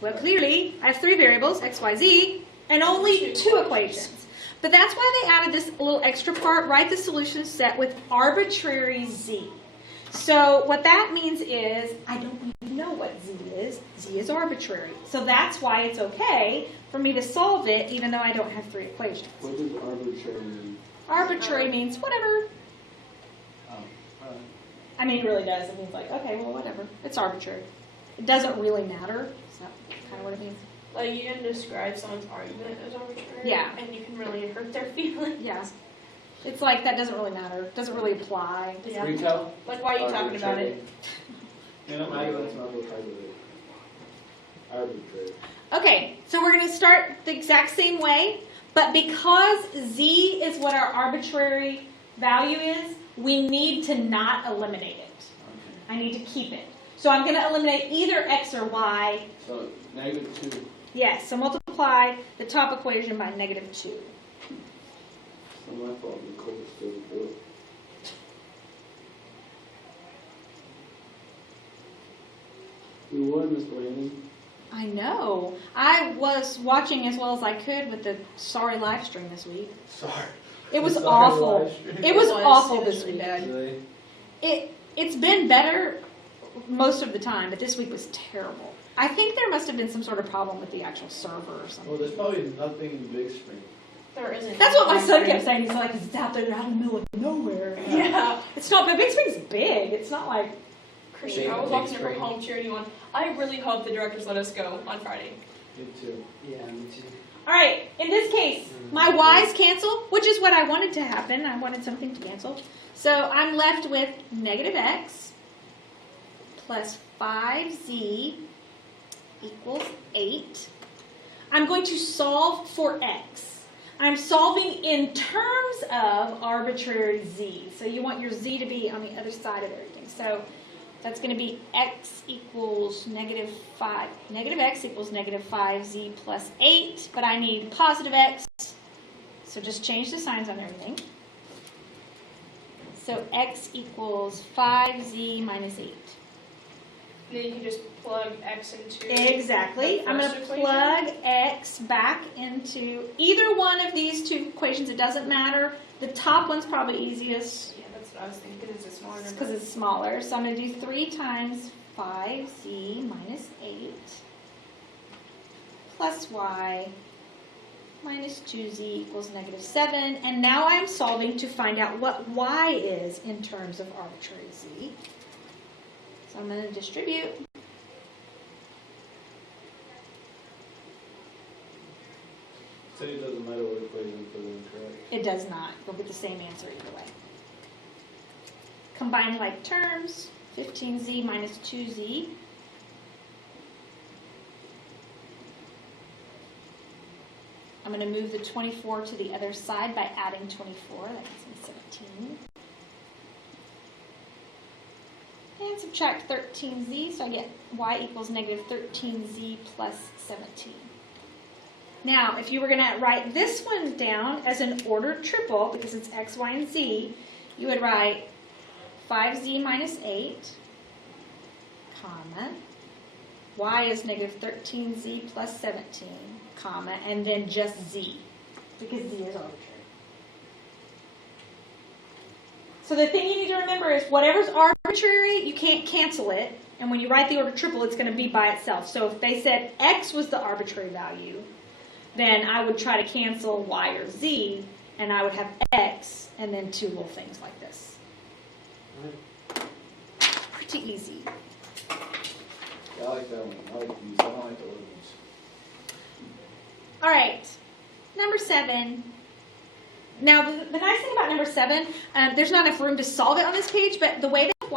Well, clearly, I have 3 variables, x, y, z, and only 2 equations. But that's why they added this little extra part, write the solution set with arbitrary z. So what that means is, I don't even know what z is. Z is arbitrary. So that's why it's okay for me to solve it, even though I don't have 3 equations. What does arbitrary mean? Arbitrary means whatever. Oh, alright. I mean, it really does. It means like, okay, well, whatever. It's arbitrary. It doesn't really matter. Is that kind of what it means? Like, you can describe someone's argument as arbitrary. Yeah. And you can really hurt their feelings. Yeah. It's like, that doesn't really matter. It doesn't really apply. Yeah. Retail? Like, why are you talking about it? Arbitrary. Okay, so we're going to start the exact same way, but because z is what our arbitrary value is, we need to not eliminate it. Okay. I need to keep it. So I'm going to eliminate either x or y. So, -2. Yes, so multiply the top equation by -2. It's not my fault. Nicole still do it. You won, Miss Blaney. I know. I was watching as well as I could with the sorry live stream this week. Sorry. It was Sorry, awful. live stream. It was awful It was this really week. bad. Really? It's been better most of the time, but this week was terrible. I think there must have been some sort of problem with the actual server or something. Well, there's probably nothing in Big Spring. There isn't. That's what my son kept saying. He's like, it's out there, out in the middle of nowhere. Yeah. It's not, but Big Spring's big. It's not like, Christian, I was walking here from home cheering you on. I really hope the directors let us go on Friday. Me too. Yeah, me too. all right, in this case, my y's cancel, which is what I wanted to happen. I wanted something to cancel. So I'm left with -x plus 5z equals 8. I'm going to solve for x. I'm solving in terms of arbitrary z. So you want your z to be on the other side of everything. So that's going to be x equals -5. X equals -5z plus 8. But I need positive x. So just change the signs on everything. So x equals 5z minus 8. And then you can just plug x into Exactly. the I'm going first to equation. plug x back into either one of these 2 equations. It doesn't matter. The top one's probably easiest Yeah, that's what I was thinking, because it's a smaller number. because it's smaller. So I'm going to do 3 times 5z minus 8 plus y minus 2z equals -7. And now I'm solving to find out what y is in terms of arbitrary z. So I'm going to distribute. So it doesn't matter what equation you put in, correct? It does not. You'll get the same answer either way. Combine like terms, 15z minus 2z. I'm going to move the 24 to the other side by adding 24. That gives me 17. And subtract 13z, so I get y equals -13z plus 17. Now, if you were going to write this one down as an ordered triple, because it's x, y, and z, you would write 5z minus 8, comma, y is -13z plus 17, comma, and then just z, because z is arbitrary. So the thing you need to remember is whatever's arbitrary, you can't cancel it, and when you write the ordered triple, it's going to be by itself. So if they said x was the arbitrary value, then I would try to cancel y or z, and I would have x, and then 2 little things like this. Pretty easy. Yeah, I like that one. I like these. I don't like the other ones. All right, number 7. Now, the nice thing about number 7, there's not enough room to solve it on this page, but the way